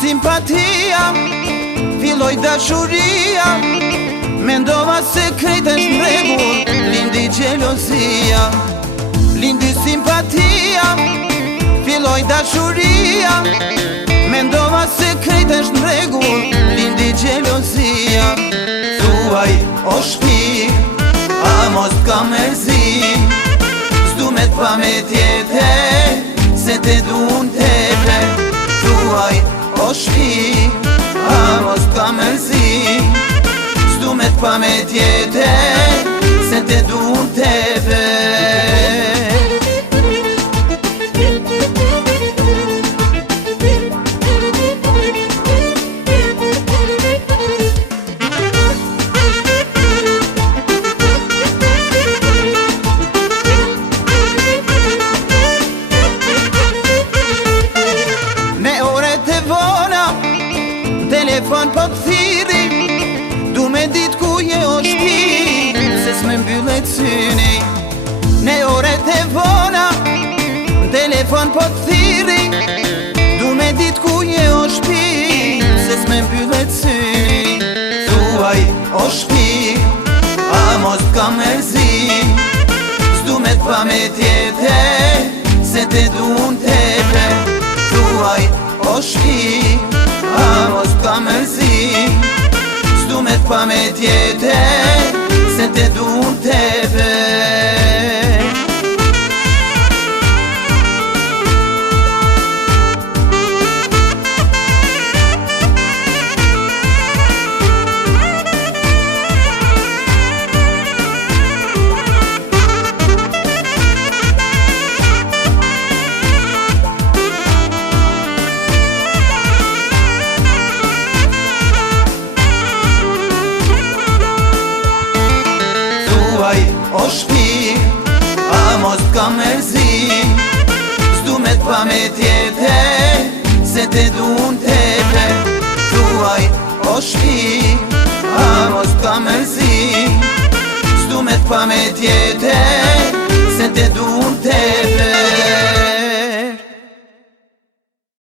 Simpatia, filloj dashuria, mendova se krejt është n'rregull, lindi gjelozia. Lindi simpatia, filloj dashuria, mendova se krejt është n'rregull, lindi gjelozia. Thuaj o shpi, a mos t'ka merzi, s'du me t'pa me tjete, se te dun tepe. Thuaj o shpi, a mos t'ka merzi, s'du me t'pa me tjete, se te dun tebe. Telefon po t'thiri, du me dit ku je o shpi, se s'me mbyllet syni. Ne oret e vona, telefon po t'thiri, du me dit ku je o shpi, se s'me mbyllet syni. Thuaj o shpi, a mos t'ka merzi, s'du me t'pa me tjete, se te dun tepe. Thuaj o shpi, a mos t'ka merzi, s'du me t'pa me tjete, se te dun tebe. O shpi, a mos t'ka merzi, s'du me t'pa me tjete, se te dun tepe. Thuaj o shpi, a mos t'ka merzi, s'du me t'pa me tjete,